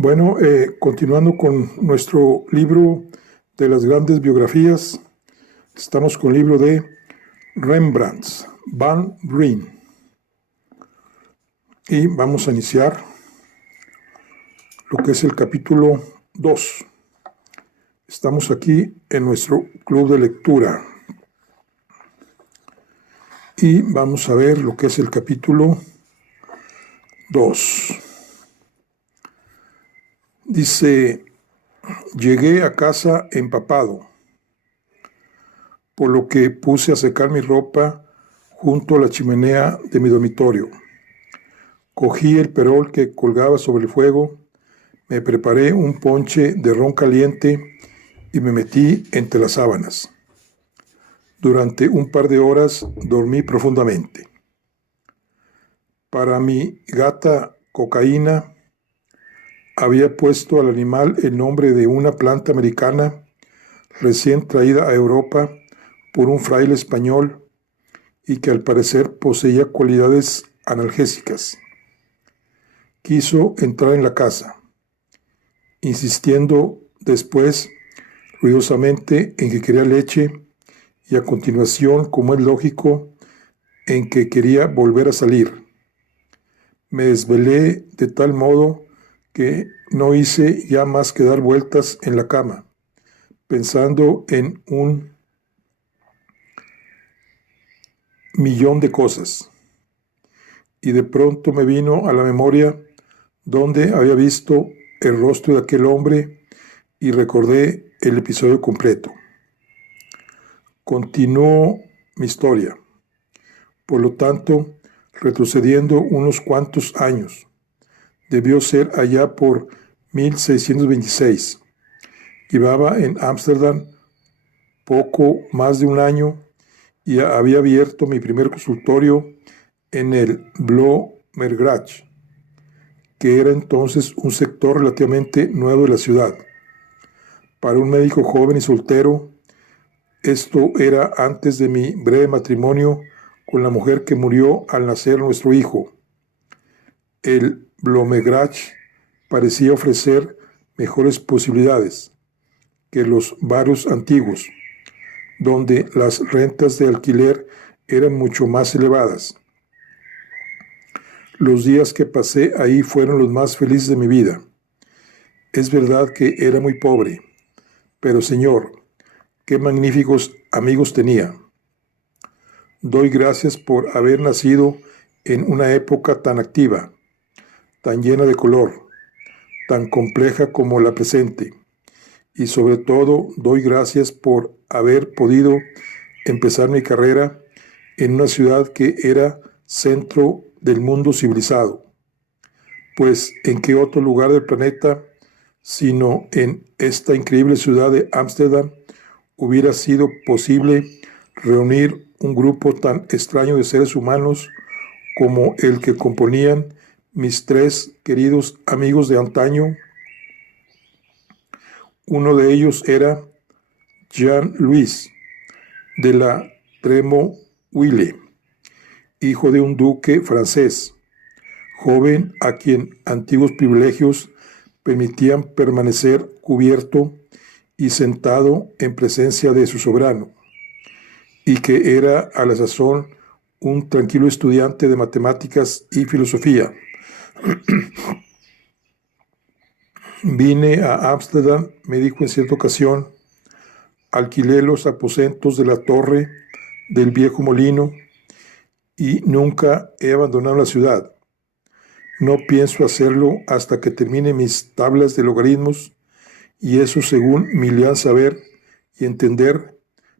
Bueno, continuando con nuestro libro de las grandes biografías, estamos con el libro de Rembrandt, Van Rijn. Y vamos a iniciar lo que es el capítulo 2. Estamos aquí en nuestro club de lectura. Y vamos a ver lo que es el capítulo 2. Dice: llegué a casa empapado, por lo que puse a secar mi ropa junto a la chimenea de mi dormitorio. Cogí el perol que colgaba sobre el fuego, me preparé un ponche de ron caliente y me metí entre las sábanas. Durante un par de horas dormí profundamente. Para mi gata Cocaína, había puesto al animal el nombre de una planta americana recién traída a Europa por un fraile español y que al parecer poseía cualidades analgésicas. Quiso entrar en la casa, insistiendo después ruidosamente en que quería leche y a continuación, como es lógico, en que quería volver a salir. Me desvelé de tal modo que no hice ya más que dar vueltas en la cama, pensando en un millón de cosas. Y de pronto me vino a la memoria donde había visto el rostro de aquel hombre y recordé el episodio completo. Continuó mi historia, por lo tanto, retrocediendo unos cuantos años. Debió ser allá por 1626. Llevaba en Ámsterdam poco más de un año y había abierto mi primer consultorio en el Bloemengracht, que era entonces un sector relativamente nuevo de la ciudad. Para un médico joven y soltero, esto era antes de mi breve matrimonio con la mujer que murió al nacer nuestro hijo. El Bloemengracht parecía ofrecer mejores posibilidades que los barrios antiguos, donde las rentas de alquiler eran mucho más elevadas. Los días que pasé ahí fueron los más felices de mi vida. Es verdad que era muy pobre, pero señor, qué magníficos amigos tenía. Doy gracias por haber nacido en una época tan activa, tan llena de color, tan compleja como la presente, y sobre todo doy gracias por haber podido empezar mi carrera en una ciudad que era centro del mundo civilizado, pues en qué otro lugar del planeta, sino en esta increíble ciudad de Ámsterdam, hubiera sido posible reunir un grupo tan extraño de seres humanos como el que componían mis tres queridos amigos de antaño. Uno de ellos era Jean-Louis de la Trémoille, hijo de un duque francés, joven a quien antiguos privilegios permitían permanecer cubierto y sentado en presencia de su soberano, y que era a la sazón un tranquilo estudiante de matemáticas y filosofía. Vine a Ámsterdam, me dijo en cierta ocasión, alquilé los aposentos de la torre del viejo molino y nunca he abandonado la ciudad. No pienso hacerlo hasta que termine mis tablas de logaritmos y eso, según mi leal saber y entender,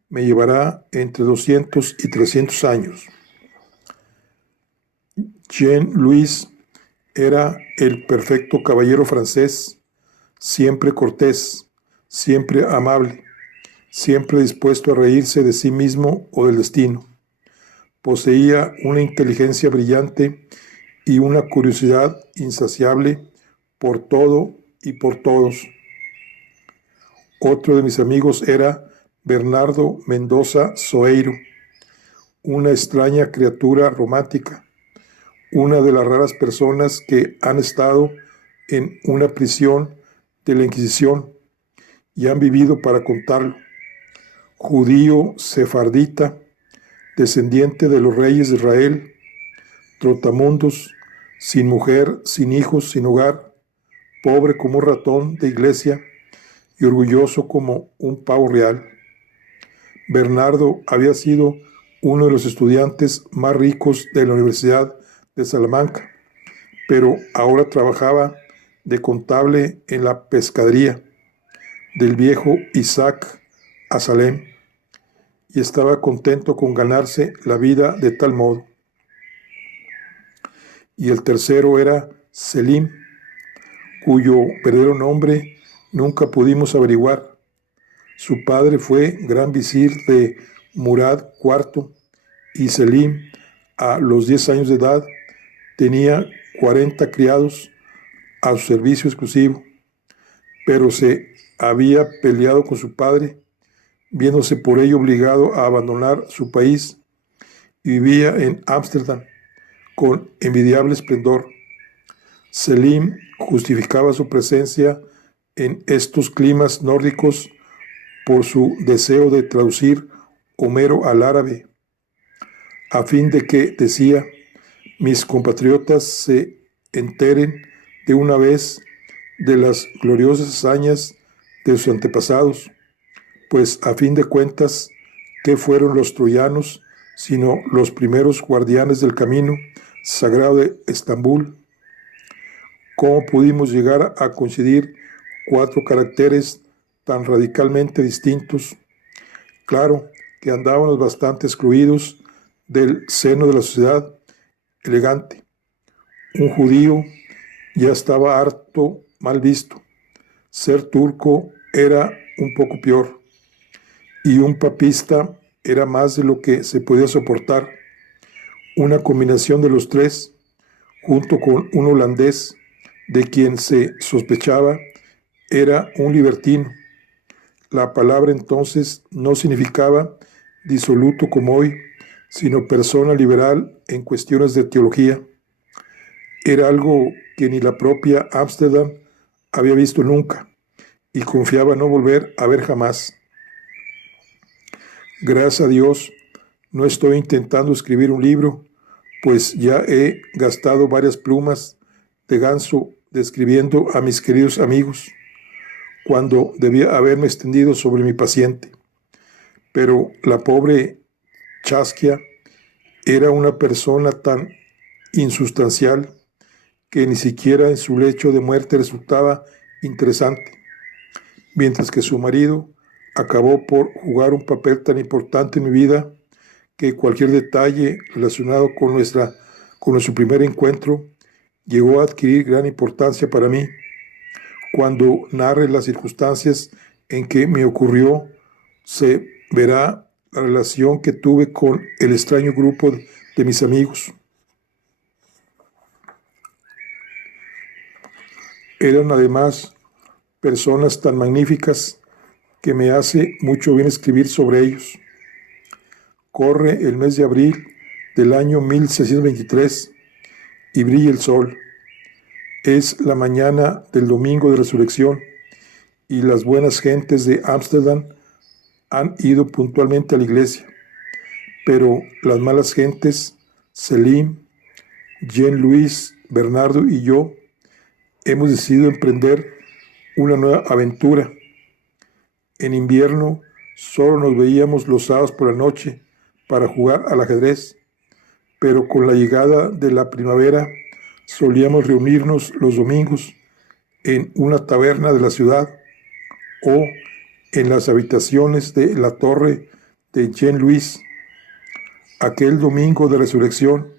me llevará entre 200 y 300 años. Jean-Louis era el perfecto caballero francés, siempre cortés, siempre amable, siempre dispuesto a reírse de sí mismo o del destino. Poseía una inteligencia brillante y una curiosidad insaciable por todo y por todos. Otro de mis amigos era Bernardo Mendoza Soeiro, una extraña criatura romántica, una de las raras personas que han estado en una prisión de la Inquisición y han vivido para contarlo. Judío sefardita, descendiente de los reyes de Israel, trotamundos, sin mujer, sin hijos, sin hogar, pobre como un ratón de iglesia y orgulloso como un pavo real. Bernardo había sido uno de los estudiantes más ricos de la Universidad de Salamanca, pero ahora trabajaba de contable en la pescadería del viejo Isaac Azalén y estaba contento con ganarse la vida de tal modo. Y el tercero era Selim, cuyo verdadero nombre nunca pudimos averiguar. Su padre fue gran visir de Murad IV y Selim, a los 10 años de edad, tenía 40 criados a su servicio exclusivo, pero se había peleado con su padre, viéndose por ello obligado a abandonar su país, y vivía en Ámsterdam con envidiable esplendor. Selim justificaba su presencia en estos climas nórdicos por su deseo de traducir Homero al árabe, a fin de que, decía, mis compatriotas se enteren de una vez de las gloriosas hazañas de sus antepasados, pues a fin de cuentas, ¿qué fueron los troyanos sino los primeros guardianes del camino sagrado de Estambul? ¿Cómo pudimos llegar a coincidir 4 caracteres tan radicalmente distintos? Claro que andábamos bastante excluidos del seno de la sociedad elegante. Un judío ya estaba harto mal visto. Ser turco era un poco peor. Y un papista era más de lo que se podía soportar. Una combinación de los tres, junto con un holandés, de quien se sospechaba era un libertino. La palabra entonces no significaba disoluto como hoy, sino persona liberal en cuestiones de teología. Era algo que ni la propia Ámsterdam había visto nunca y confiaba no volver a ver jamás. Gracias a Dios, no estoy intentando escribir un libro, pues ya he gastado varias plumas de ganso describiendo a mis queridos amigos, cuando debía haberme extendido sobre mi paciente. Pero la pobre Chasquia era una persona tan insustancial que ni siquiera en su lecho de muerte resultaba interesante, mientras que su marido acabó por jugar un papel tan importante en mi vida que cualquier detalle relacionado con nuestro primer encuentro llegó a adquirir gran importancia para mí. Cuando narre las circunstancias en que me ocurrió, se verá la relación que tuve con el extraño grupo de mis amigos. Eran además personas tan magníficas que me hace mucho bien escribir sobre ellos. Corre el mes de abril del año 1623 y brilla el sol. Es la mañana del domingo de resurrección y las buenas gentes de Ámsterdam han ido puntualmente a la iglesia, pero las malas gentes, Selim, Jean-Louis, Bernardo y yo, hemos decidido emprender una nueva aventura. En invierno solo nos veíamos los sábados por la noche para jugar al ajedrez, pero con la llegada de la primavera solíamos reunirnos los domingos en una taberna de la ciudad o en las habitaciones de la torre de Jean-Louis. Aquel domingo de resurrección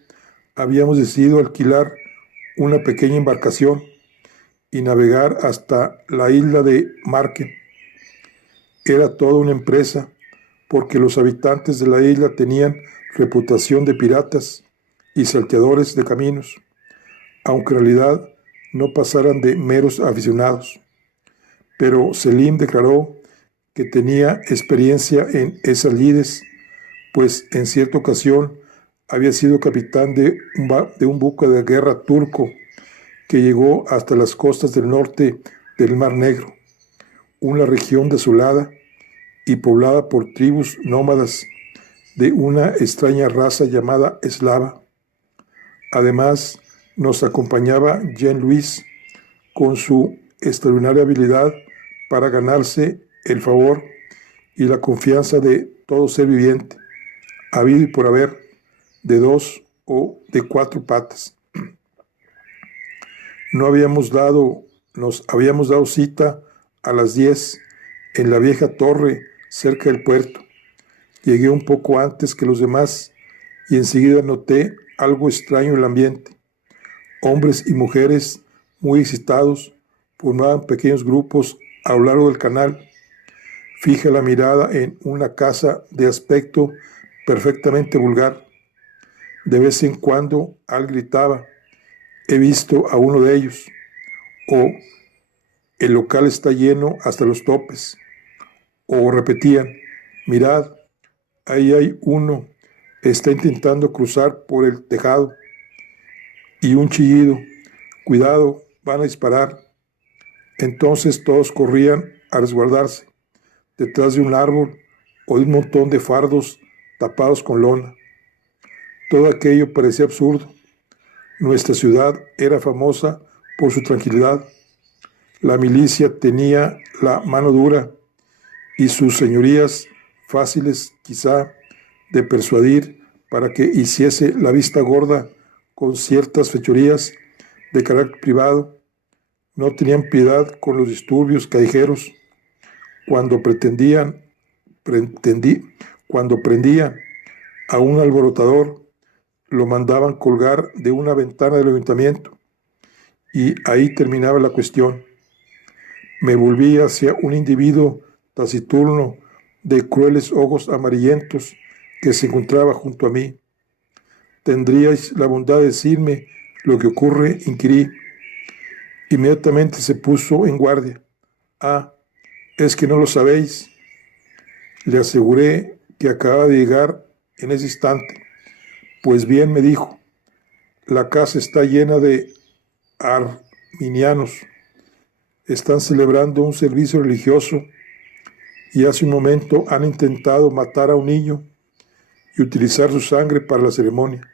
habíamos decidido alquilar una pequeña embarcación y navegar hasta la isla de Marken. Era toda una empresa, porque los habitantes de la isla tenían reputación de piratas y salteadores de caminos, aunque en realidad no pasaran de meros aficionados. Pero Selim declaró que tenía experiencia en esas lides, pues en cierta ocasión había sido capitán de un buque de guerra turco que llegó hasta las costas del norte del Mar Negro, una región desolada y poblada por tribus nómadas de una extraña raza llamada eslava. Además, nos acompañaba Jean-Louis con su extraordinaria habilidad para ganarse el favor y la confianza de todo ser viviente, habido y por haber, de 2 o de 4 patas. Nos habíamos dado cita a las 10 en la vieja torre cerca del puerto. Llegué un poco antes que los demás y enseguida noté algo extraño en el ambiente. Hombres y mujeres muy excitados formaban pequeños grupos a lo largo del canal. Fija la mirada en una casa de aspecto perfectamente vulgar. De vez en cuando alguien gritaba: «He visto a uno de ellos», o «El local está lleno hasta los topes», o repetían: «Mirad, ahí hay uno, está intentando cruzar por el tejado», y un chillido: «Cuidado, van a disparar». Entonces todos corrían a resguardarse detrás de un árbol o de un montón de fardos tapados con lona. Todo aquello parecía absurdo. Nuestra ciudad era famosa por su tranquilidad. La milicia tenía la mano dura y sus señorías fáciles quizá de persuadir para que hiciese la vista gorda con ciertas fechorías de carácter privado. No tenían piedad con los disturbios callejeros. Cuando prendían a un alborotador, lo mandaban colgar de una ventana del ayuntamiento, y ahí terminaba la cuestión. Me volví hacia un individuo taciturno de crueles ojos amarillentos que se encontraba junto a mí. «¿Tendríais la bondad de decirme lo que ocurre?», inquirí. Inmediatamente se puso en guardia. «Ah, ¿es que no lo sabéis?», le aseguré, que acababa de llegar en ese instante. «Pues bien», me dijo, «la casa está llena de arminianos. Están celebrando un servicio religioso y hace un momento han intentado matar a un niño y utilizar su sangre para la ceremonia».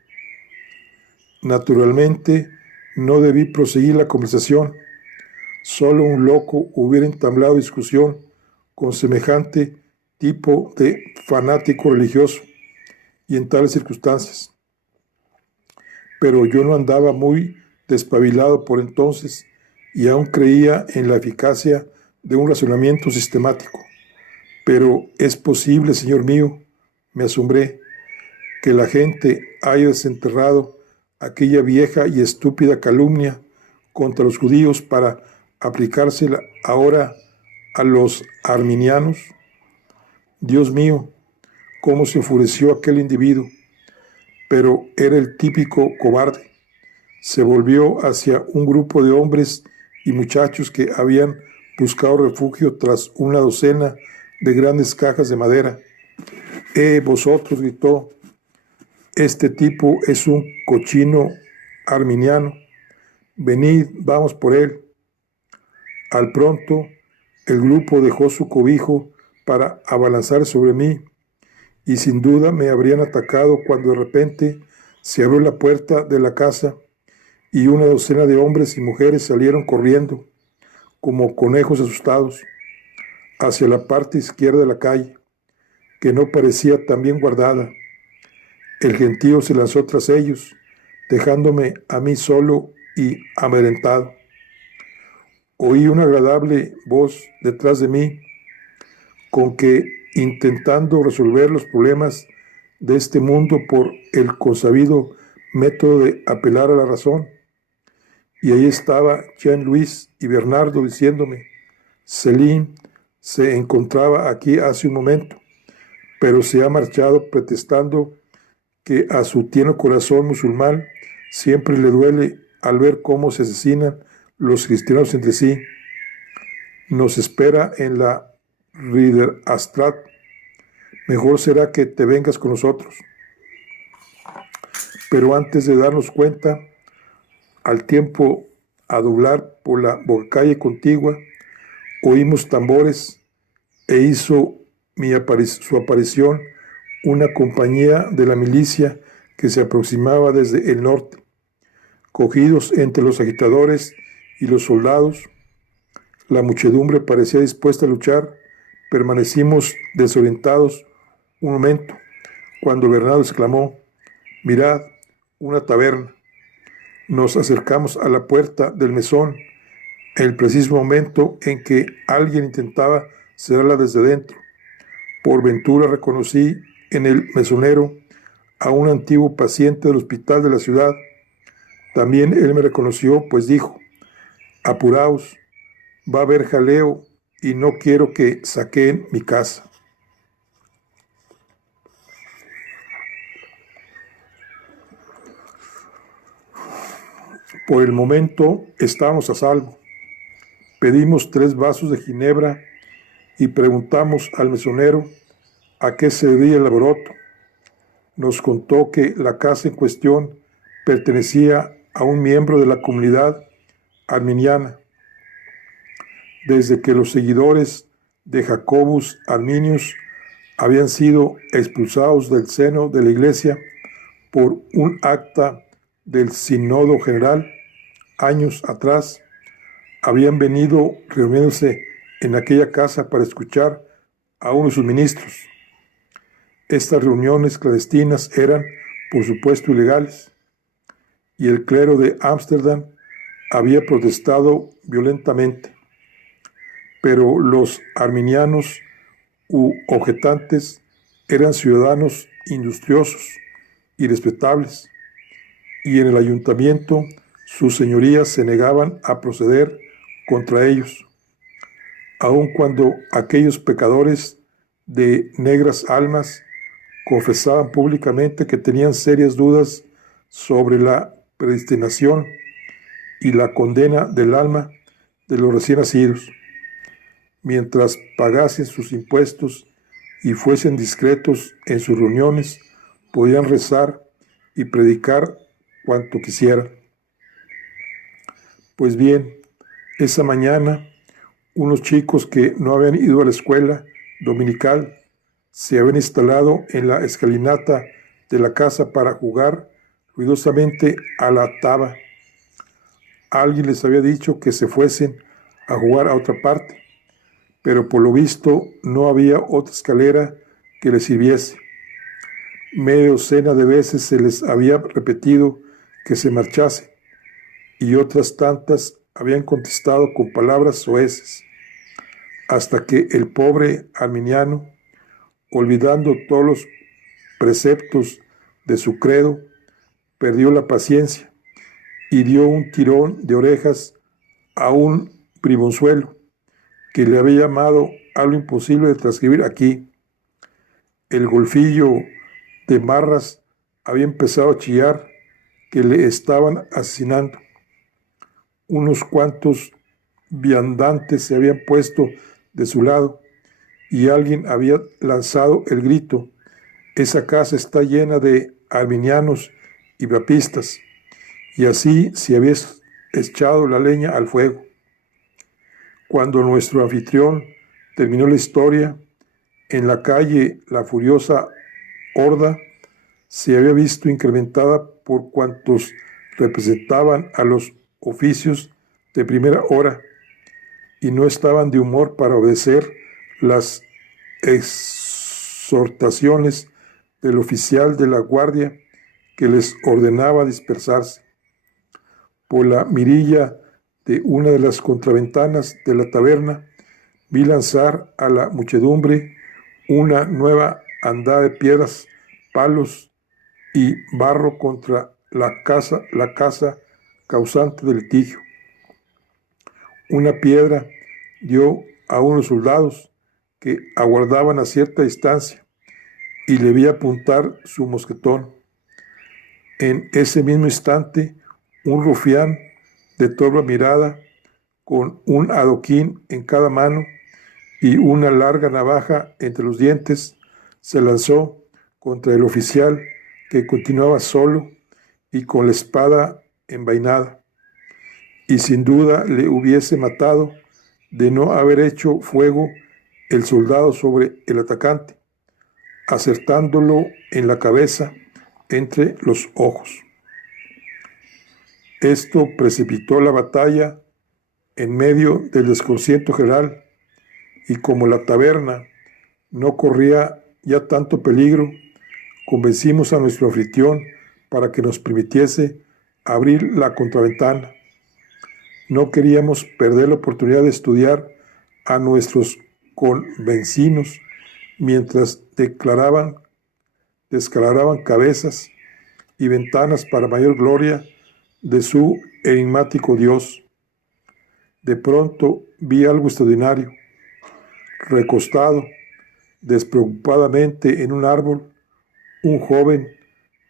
Naturalmente, no debí proseguir la conversación. Solo un loco hubiera entablado discusión con semejante tipo de fanático religioso y en tales circunstancias. Pero yo no andaba muy despabilado por entonces y aún creía en la eficacia de un razonamiento sistemático. «Pero es posible, señor mío», me asombré, «que la gente haya desenterrado aquella vieja y estúpida calumnia contra los judíos para aplicársela ahora a los arminianos». Dios mío, cómo se enfureció aquel individuo, pero era el típico cobarde. Se volvió hacia un grupo de hombres y muchachos que habían buscado refugio tras una docena de grandes cajas de madera. Vosotros», gritó, «este tipo es un cochino arminiano. Venid, vamos por él». Al pronto, el grupo dejó su cobijo para abalanzar sobre mí, y sin duda me habrían atacado cuando de repente se abrió la puerta de la casa y una docena de hombres y mujeres salieron corriendo, como conejos asustados, hacia la parte izquierda de la calle, que no parecía tan bien guardada. El gentío se lanzó tras ellos, dejándome a mí solo y amedrentado. Oí una agradable voz detrás de mí, con que, intentando resolver los problemas de este mundo por el consabido método de apelar a la razón, y ahí estaba Jean-Louis y Bernardo diciéndome: «Céline se encontraba aquí hace un momento, pero se ha marchado protestando que a su tierno corazón musulmán siempre le duele al ver cómo se asesinan los cristianos entre sí. Nos espera en la Ridderstraat. Mejor será que te vengas con nosotros». Pero antes de darnos cuenta, al tiempo a doblar por la bocacalle contigua, oímos tambores e hizo su aparición una compañía de la milicia que se aproximaba desde el norte. Cogidos entre los agitadores y los soldados, la muchedumbre parecía dispuesta a luchar. Permanecimos desorientados un momento, cuando Bernardo exclamó: «Mirad, una taberna». Nos acercamos a la puerta del mesón, en el preciso momento en que alguien intentaba cerrarla desde dentro. Por ventura reconocí en el mesonero a un antiguo paciente del hospital de la ciudad. También él me reconoció, pues dijo: «Apuraos, va a haber jaleo y no quiero que saqueen mi casa». Por el momento estábamos a salvo. Pedimos 3 vasos de ginebra y preguntamos al mesonero a qué se debía el alboroto. Nos contó que la casa en cuestión pertenecía a un miembro de la comunidad arminiana. Desde que los seguidores de Jacobus Arminius habían sido expulsados del seno de la iglesia por un acta del Sínodo General, años atrás, habían venido reuniéndose en aquella casa para escuchar a uno de sus ministros. Estas reuniones clandestinas eran, por supuesto, ilegales, y el clero de Ámsterdam había protestado violentamente. Pero los arminianos u objetantes eran ciudadanos industriosos y respetables, y en el ayuntamiento sus señorías se negaban a proceder contra ellos, aun cuando aquellos pecadores de negras almas confesaban públicamente que tenían serias dudas sobre la predestinación y la condena del alma de los recién nacidos. Mientras pagasen sus impuestos y fuesen discretos en sus reuniones, podían rezar y predicar cuanto quisieran. Pues bien, esa mañana, unos chicos que no habían ido a la escuela dominical se habían instalado en la escalinata de la casa para jugar ruidosamente a la taba. Alguien les había dicho que se fuesen a jugar a otra parte, pero por lo visto no había otra escalera que les sirviese. Media docena de veces se les había repetido que se marchasen, y otras tantas habían contestado con palabras soeces, hasta que el pobre arminiano, olvidando todos los preceptos de su credo, perdió la paciencia y dio un tirón de orejas a un bribonzuelo que le había llamado algo imposible de transcribir aquí. El golfillo de Marras había empezado a chillar que le estaban asesinando. Unos cuantos viandantes se habían puesto de su lado y alguien había lanzado el grito: «Esa casa está llena de arminianos y papistas», y así se había echado la leña al fuego. Cuando nuestro anfitrión terminó la historia, en la calle la furiosa horda se había visto incrementada por cuantos representaban a los oficios de primera hora y no estaban de humor para obedecer las exhortaciones del oficial de la guardia que les ordenaba dispersarse. Por la mirilla de una de las contraventanas de la taberna vi lanzar a la muchedumbre una nueva andada de piedras, palos y barro contra la casa causante del litigio. Una piedra dio a unos soldados que aguardaban a cierta distancia y le vi apuntar su mosquetón. En ese mismo instante, un rufián de torva mirada, con un adoquín en cada mano y una larga navaja entre los dientes, se lanzó contra el oficial, que continuaba solo y con la espada envainada. y sin duda le hubiese matado de no haber hecho fuego el soldado sobre el atacante, acertándolo en la cabeza entre los ojos. Esto precipitó la batalla en medio del desconcierto general, y como la taberna no corría ya tanto peligro, convencimos a nuestro anfitrión para que nos permitiese abrir la contraventana. No queríamos perder la oportunidad de estudiar a nuestros convencinos mientras descalabraban cabezas y ventanas para mayor gloria de su enigmático Dios. De pronto vi algo extraordinario. Recostado despreocupadamente en un árbol, un joven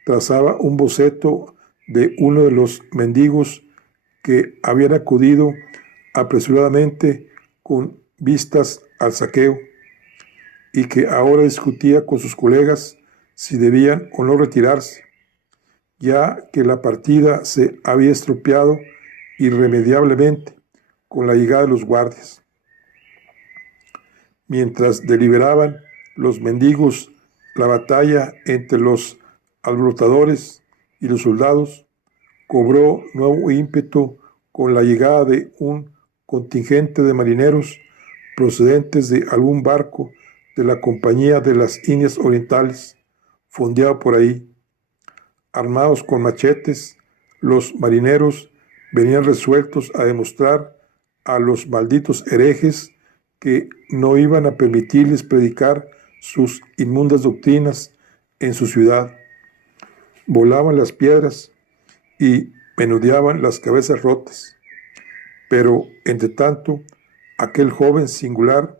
trazaba un boceto de uno de los mendigos que habían acudido apresuradamente con vistas al saqueo, y que ahora discutía con sus colegas si debían o no retirarse, ya que la partida se había estropeado irremediablemente con la llegada de los guardias. Mientras deliberaban los mendigos la batalla entre los alborotadores y los soldados, cobró nuevo ímpetu con la llegada de un contingente de marineros procedentes de algún barco de la Compañía de las Indias Orientales, fondeado por ahí. Armados con machetes, los marineros venían resueltos a demostrar a los malditos herejes que no iban a permitirles predicar sus inmundas doctrinas en su ciudad. Volaban las piedras y menudeaban las cabezas rotas. Pero, entre tanto, aquel joven singular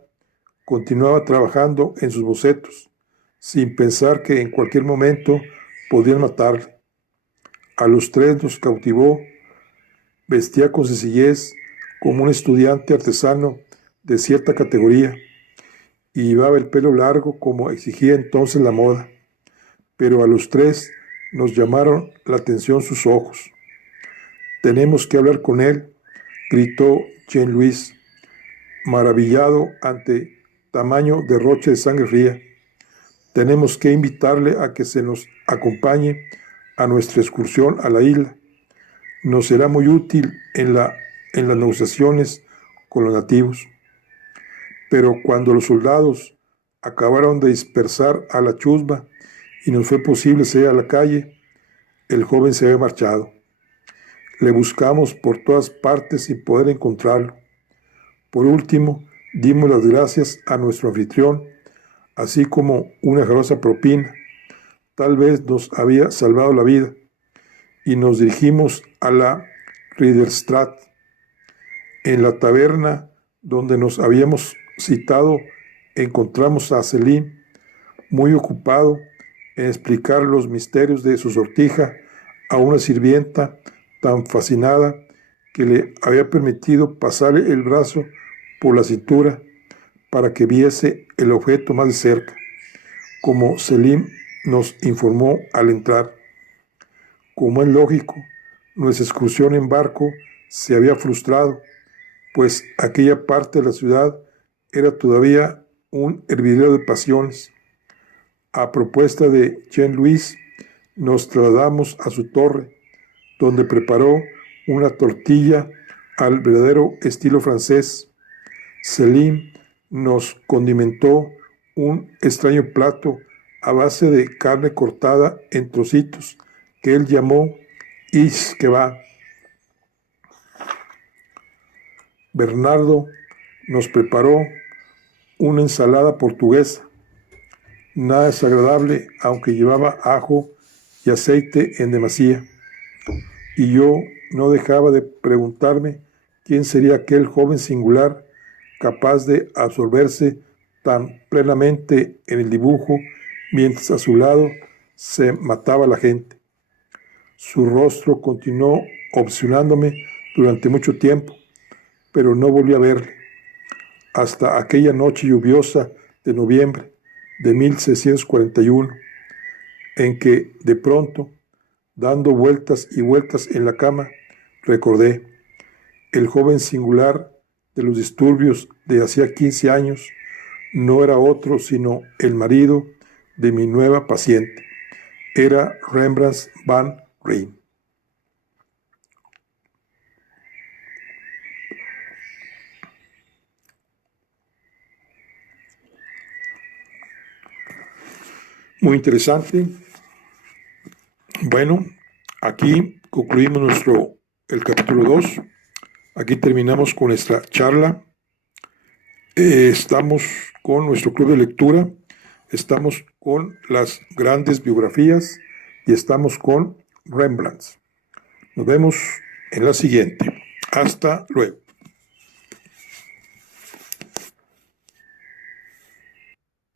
continuaba trabajando en sus bocetos, sin pensar que en cualquier momento podían matarle. A los tres nos cautivó. Vestía con sencillez como un estudiante artesano de cierta categoría, y llevaba el pelo largo como exigía entonces la moda. Pero a los tres nos llamaron la atención sus ojos. «Tenemos que hablar con él», gritó Jean-Louis, maravillado ante tamaño derroche de sangre fría. «Tenemos que invitarle a que se nos acompañe a nuestra excursión a la isla. Nos será muy útil en las negociaciones con los nativos». Pero cuando los soldados acabaron de dispersar a la chusma y nos fue posible salir a la calle, el joven se había marchado. Le buscamos por todas partes sin poder encontrarlo. Por último, dimos las gracias a nuestro anfitrión, así como una generosa propina. Tal vez nos había salvado la vida, y nos dirigimos a la Ridderstraat. En la taberna donde nos habíamos citado, encontramos a Selim, muy ocupado en explicar los misterios de su sortija a una sirvienta tan fascinada que le había permitido pasarle el brazo por la cintura para que viese el objeto más de cerca, como Selim nos informó al entrar. Como es lógico, nuestra excursión en barco se había frustrado, pues aquella parte de la ciudad era todavía un hervidero de pasiones. A propuesta de Jean-Louis, nos trasladamos a su torre, donde preparó una tortilla al verdadero estilo francés. Selim nos condimentó un extraño plato a base de carne cortada en trocitos que él llamó ish kebab. Bernardo nos preparó una ensalada portuguesa, nada desagradable, aunque llevaba ajo y aceite en demasía. Y yo no dejaba de preguntarme quién sería aquel joven singular capaz de absorberse tan plenamente en el dibujo mientras a su lado se mataba la gente. Su rostro continuó obsesionándome durante mucho tiempo, pero no volví a verle, hasta aquella noche lluviosa de noviembre de 1641, en que de pronto, dando vueltas y vueltas en la cama, recordé: el joven singular de los disturbios de hacía 15 años no era otro sino el marido de mi nueva paciente. Era Rembrandt van Rijn. Muy interesante. Bueno, aquí concluimos el capítulo 2. Aquí terminamos con nuestra charla. Estamos con nuestro club de lectura, estamos con las grandes biografías y estamos con Rembrandt. Nos vemos en la siguiente. Hasta luego.